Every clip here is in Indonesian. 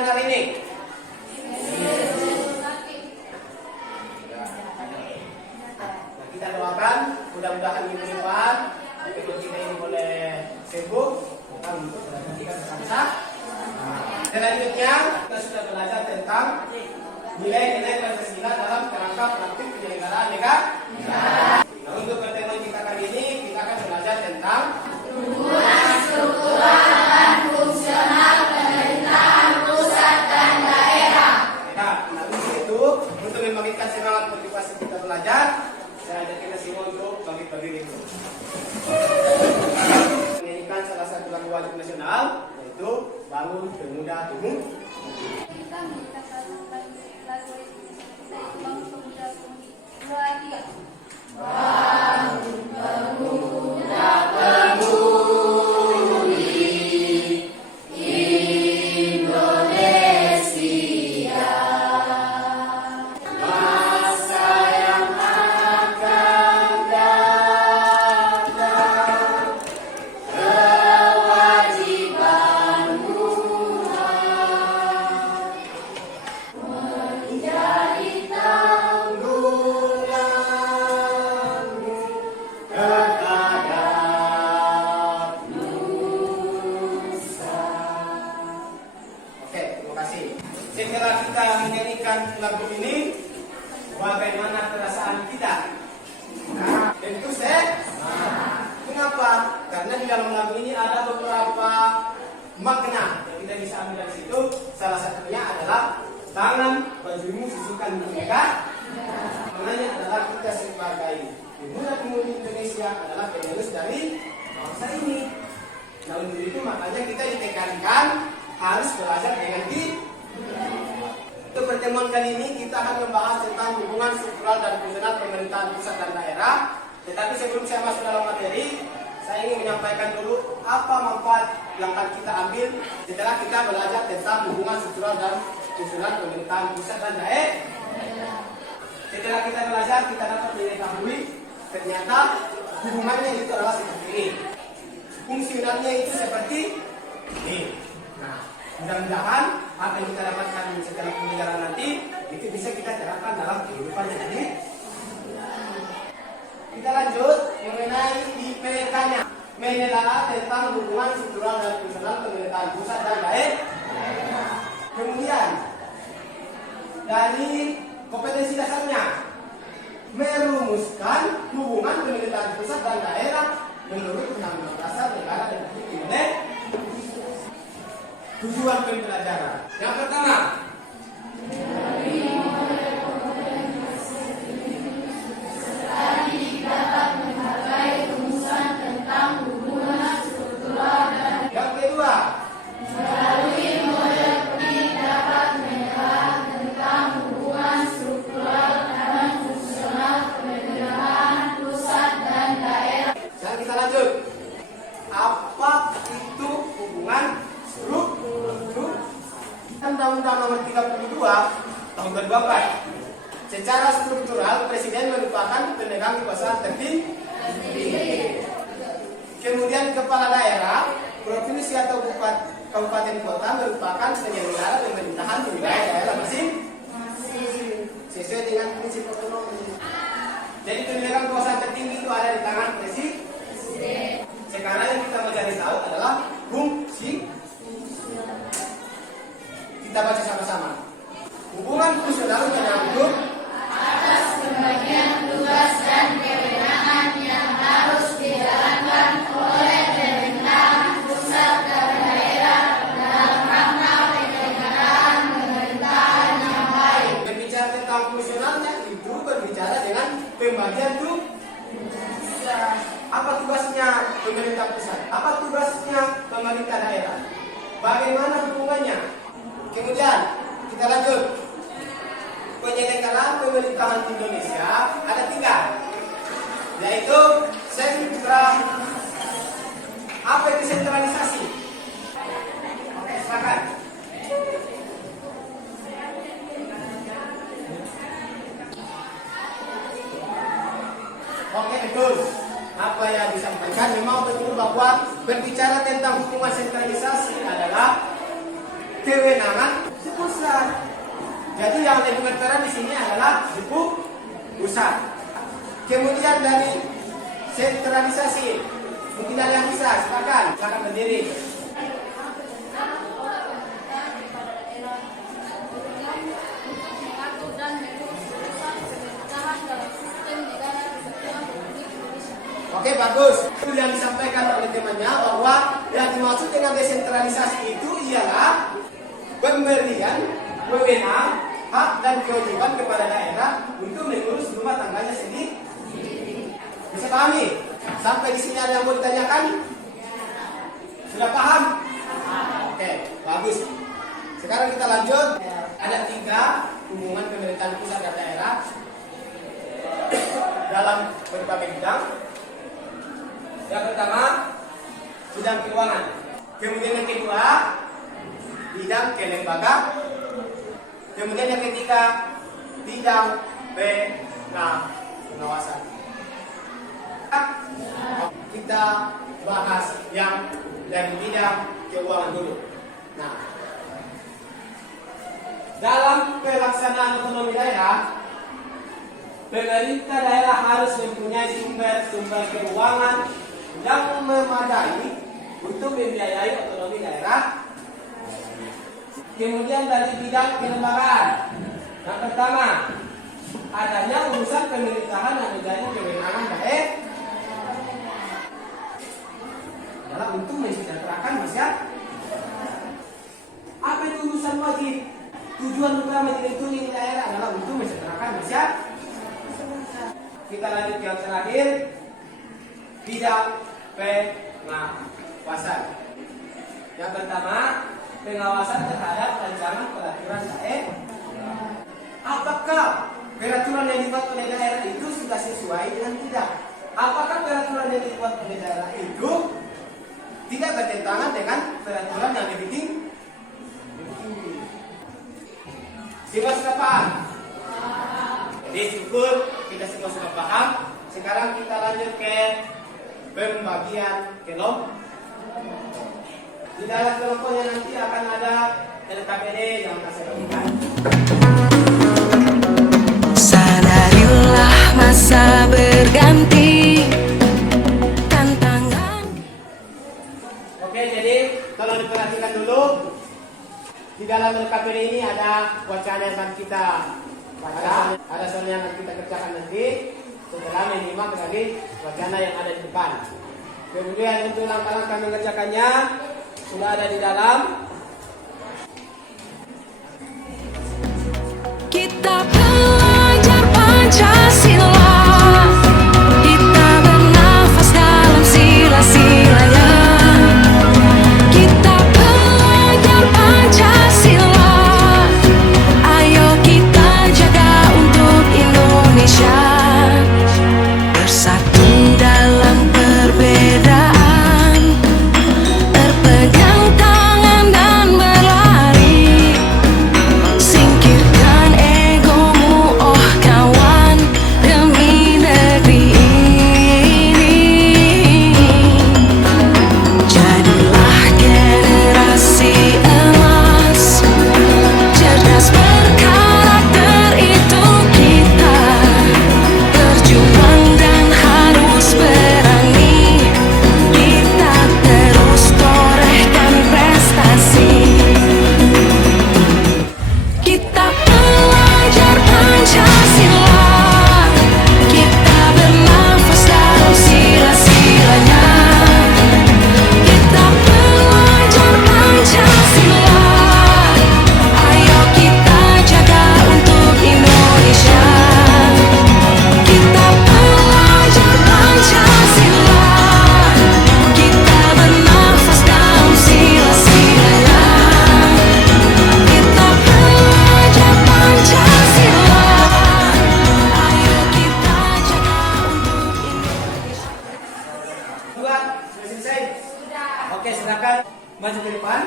pelajaran kali ini? Nah, kita doakan mudah-mudahan minggu depan ikut kita ini boleh sembuh untuk belajar kita bersama. Selanjutnya kita sudah belajar tentang nilai-nilai Pancasila dalam kerangka praktik penyelenggaraan negara. Nah, untuk pertemuan kita kali ini kita akan belajar tentang hubungan struktural dan fungsional pemerintahan pusat dan daerah. Nah, untuk itu untuk membangkitkan semangat motivasi kita belajar, saya ajak kita semua untuk bagi-bagi itu. Menyanyikan salah satu lagu wajib nasional yaitu Bangun Pemuda Tumbuh. Kita minta satu lagu Bangun Pemuda Tumbuh. 2, 3. Bangun Pemuda Pemudi Indonesia. Masa yang akan datang, kewajibanmu menjadi tanggunganmu terhadap nusa. Oke, terima kasih. Setelah kita menyanyikan lagu ini, bagaimana perasaan kita? Nah, tentu Kenapa? Karena di dalam lagu ini ada beberapa makna yang kita bisa ambil dari situ. Salah satunya adalah tangan bajumu sisihkan mereka. Maknanya adalah kita sebagai pemuda-pemudi Indonesia adalah penerus dari bangsa ini. Nah, untuk itu makanya kita ditekankan harus belajar dengan diri. Untuk pertemuan kali ini kita akan membahas tentang hubungan struktural dan fungsional pemerintahan pusat dan daerah. Tetapi sebelum saya masuk dalam materi, saya ingin menyampaikan dulu apa manfaat yang akan kita ambil setelah kita belajar tentang hubungan struktural dan fungsional pemerintahan pusat dan daerah. Setelah kita belajar, kita dapat mengetahui ternyata hubungannya itu adalah seperti ini. Fungsionalnya itu seperti ini. Nah, mudah-mudahan apa yang kita dapatkan setelah pembelajaran nanti itu bisa kita terapkan dalam kehidupan yang ini. Kita lanjut mengenai IPK-nya, menelaah tentang hubungan struktural dan fungsional pemerintahan pusat dan daerah. Kemudian dari kompetensi dasarnya, merumuskan hubungan pemerintahan pusat dan daerah menurut Undang-Undang Dasar Negara Republik Indonesia. Tujuan pembelajaran yang pertama, dapat menghargai rumusan tentang hubungan struktural dan yang kedua, melalui model ini dapat menelaah tentang hubungan struktural dan fungsional pemerintahan pusat dan daerah. dan kita lanjut. Apa itu hubungan struktural? Undang-Undang Nomor 32 Tahun 2004. Secara struktural, Presiden merupakan pemegang kekuasaan tertinggi. Kemudian kepala daerah, provinsi atau kabupaten kota merupakan penyelenggara pemerintahan di wilayah daerah masing-masing sesuai dengan prinsip otonomi. Jadi pemegang kekuasaan tertinggi itu ada di tangan presiden. Sekarang yang kita mau cari tahu adalah fungsi. Kita baca sama-sama. Hubungan fungsional menyangkut Atas pembagian tugas dan kewenangan yang harus dijalankan oleh pemerintahan pusat dan daerah dalam rangka penyelenggaraan pemerintahan yang baik. berbicara tentang fungsionalnya itu berbicara dengan pembagian tugas. Apa tugasnya pemerintah pusat? Apa tugasnya pemerintah daerah? Bagaimana hubungannya? Kemudian kita lanjut. Penyelenggaraan pemerintahan Indonesia ada 3, yaitu sentral. Apa itu sentralisasi? Oke, silakan. Oke, betul. Apa yang disampaikan memang betul bahwa berbicara tentang hubungan sentralisasi adalah kewenangan pusat. Jadi yang lebih berperan di sini adalah buku pusat. Kemudian dari sentralisasi, mungkin ada yang bisa, silakan berdiri. Oke, bagus. Itu yang disampaikan oleh temannya bahwa yang dimaksud dengan desentralisasi itu ialah pemberian wewenang, hak dan kewajiban kepada daerah untuk mengurus rumah tangganya sendiri. Bisa pahami? Sampai di sini ada yang mau ditanyakan? Sudah paham? Oke, bagus. Sekarang kita lanjut. Ada 3 hubungan pemerintahan pusat dan daerah dalam berbagai bidang. Yang pertama, bidang keuangan. Kemudian yang kedua, bidang kelembagaan. Kemudian yang ketiga, bidang pengawasan. Kita bahas yang dari bidang keuangan dulu. Nah, dalam pelaksanaan otonomi daerah, pemerintah daerah harus mempunyai sumber keuangan yang memadai untuk membiayai otonomi daerah. Kemudian dari bidang kelembagaan, yang pertama, adanya urusan pemerintahan yang menjadi kewenangan daerah adalah untuk mensejahterakan masyarakat. Apa itu urusan wajib? Tujuan utama dilindungi di daerah adalah untuk mensejahterakan masyarakat. Kita lanjut yang terakhir, bidang pengawasan. Yang pertama, pengawasan terhadap rancangan peraturan daerah. Apakah peraturan yang dibuat oleh daerah itu sudah sesuai dengan tidak? Apakah peraturan yang dibuat oleh daerah itu tidak bertentangan dengan peraturan yang lebih tinggi? Semua sudah paham? Jadi syukur kita semua sudah paham. Sekarang kita lanjut ke pembagian kelompok. Di dalam kelompoknya nanti akan ada LKPD yang akan saya bagikan. Sadarilah masa berganti tantangan. Oke, jadi kalau diperhatikan dulu, di dalam LKPD ini ada wacana yang akan kita baca, ada soal yang akan kita kerjakan nanti setelah menyimak dari wacana yang ada di depan. Kemudian untuk langkah-langkah mengerjakannya sudah ada di dalam. Kita belajar Pancasila, kita bernafas dalam sila-silanya. Kita belajar Pancasila, ayo kita jaga untuk Indonesia. Bersatu dalam perbedaan, berpegang tangan dan berlari. Singkirkan egomu, oh kawan, demi negeri ini. Jadilah generasi emas, cerdas berkarakter itu kita. Berjuang dan harus berani, kita terus torehkan prestasi. Kita belajar Pancasila, kita bernafas dalam sila-silanya. Kita belajar Pancasila, ayo kita jaga untuk Indonesia. Kita belajar Pancasila, kita bernafas dalam sila-silanya. Kita belajar Pancasila, ayo kita jaga untuk Indonesia. Buat, sudah selesai? Oke, silakan maju ke depan.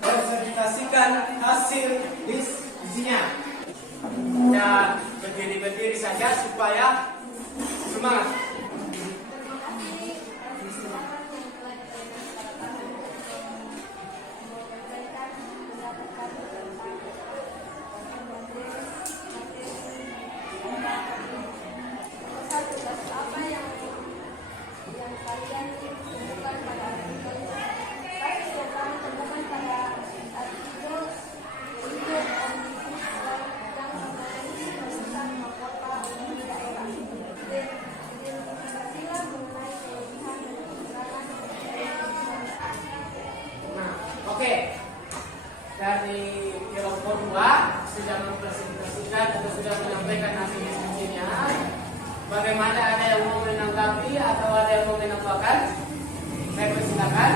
Presentasikan hasil diskusinya. Dan berdiri-berdiri saja supaya semangat. Oke, dari kelompok 2 sudah mempresentasikan atau sudah menyampaikan hasil diskusinya. Bagaimana, ada yang mau menanggapi atau ada yang mau menambahkan? Saya persilakan.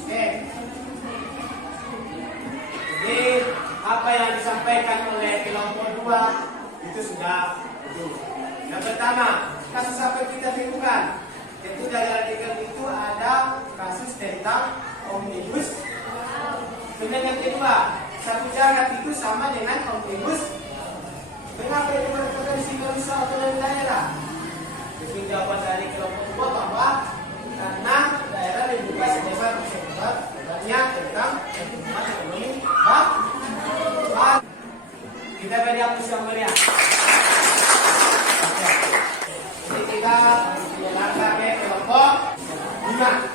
Oke. Jadi apa yang disampaikan oleh kelompok 2 itu sudah betul. Yang pertama, kasus apa yang kita temukan? Itu dari artikel itu ada kasus tentang omnibus. Kemudian yang kedua, satu jagat itu sama dengan omnibus. Mengapa itu merupakan siklus otonomi daerah? Jadi jawaban dari kelompok 2 bahwa karena daerah dibuka sebesar bebannya tentang ekonomi. Kita beri aplaus yang meriah. Jadi kita menjelaskan ke kelompok 5.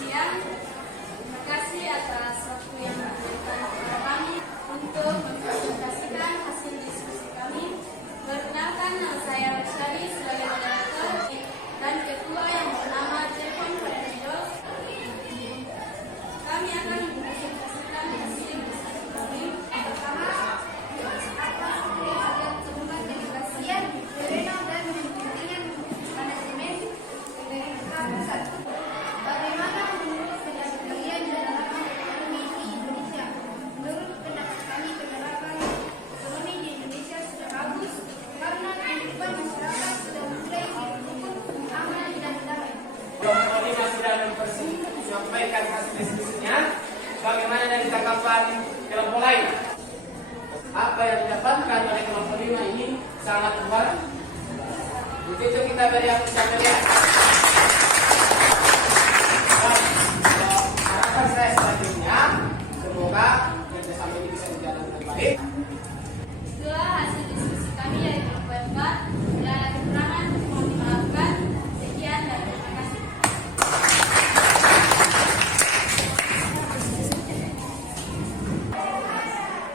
Terima kasih atas waktu yang diberikan kepada kami untuk mempresentasikan hasil diskusi kami. Perkenalkan, nama saya Rosari sebagai moderator dan ketua yang bernama Jepon Fernando. Kami akan mempresentasikan hasil diskusi kami. Pertama, atas kebutuhan demokrasian, wewenang dan kepentingan manajemen pemerintah pusat. Bagaimana menurut pendapat kalian penerapan ekonomi di Indonesia? Menurut pendapat kami, penerapan ekonomi di Indonesia sudah bagus karena kehidupan masyarakat sudah mulai didukung aman dan damai. Kelompok 5 sudah menyampaikan hasil diskusinya. Bagaimana dari tanggapan kelompok lain? Apa yang didapatkan oleh kelompok 5 ini sangat luar. Untuk itu kita beri aplaus yang meriah. Harapan saya selanjutnya, semoga kerjasama ini bisa berjalan dengan baik. Itulah hasil diskusi kami dari kelompok 4. Bila ada kekurangan, mohon dimaafkan. Sekian dan terima kasih.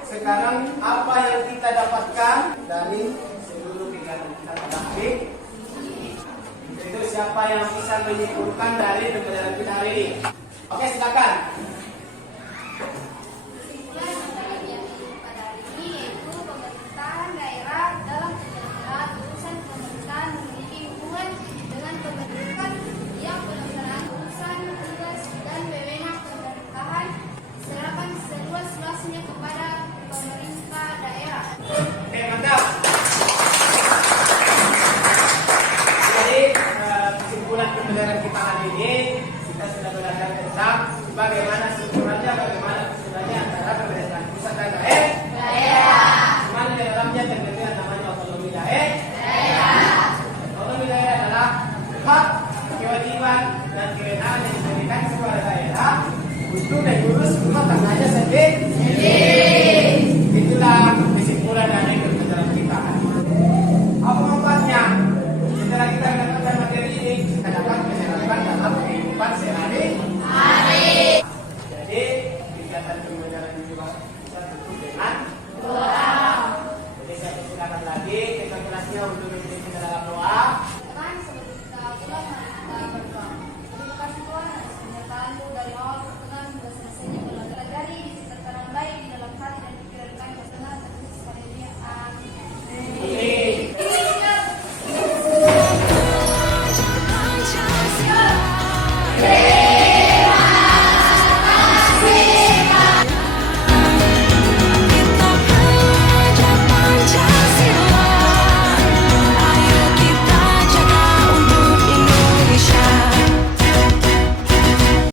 Sekarang apa yang kita dapatkan dari seluruh kegiatan kita pada hari ini? Itu siapa yang bisa menyimpulkan dari pembelajaran kita hari ini? Oke, silakan. Kesimpulan antara kegiatan pada hari ini yaitu pemerintahan daerah dalam penyelenggaraan urusan pemerintahan memiliki hubungan dengan pembentukan yang pelaksanaan urusan tugas dan wewenang pemerintahan diserahkan seluas-luasnya kepada pemerintah daerah. Oke, mantap. Jadi kesimpulan pembelajaran kita hari ini, kita sudah belajar tentang bagaimana sebenarnya antara pemerintahan pusat dan daerah. Mana di dalamnya terjadi yang namanya otonomi daerah. Otonomi daerah adalah hak, kewajiban, dan kewenangan yang diberikan kepada daerah untuk mengurus rumah tangganya sendiri.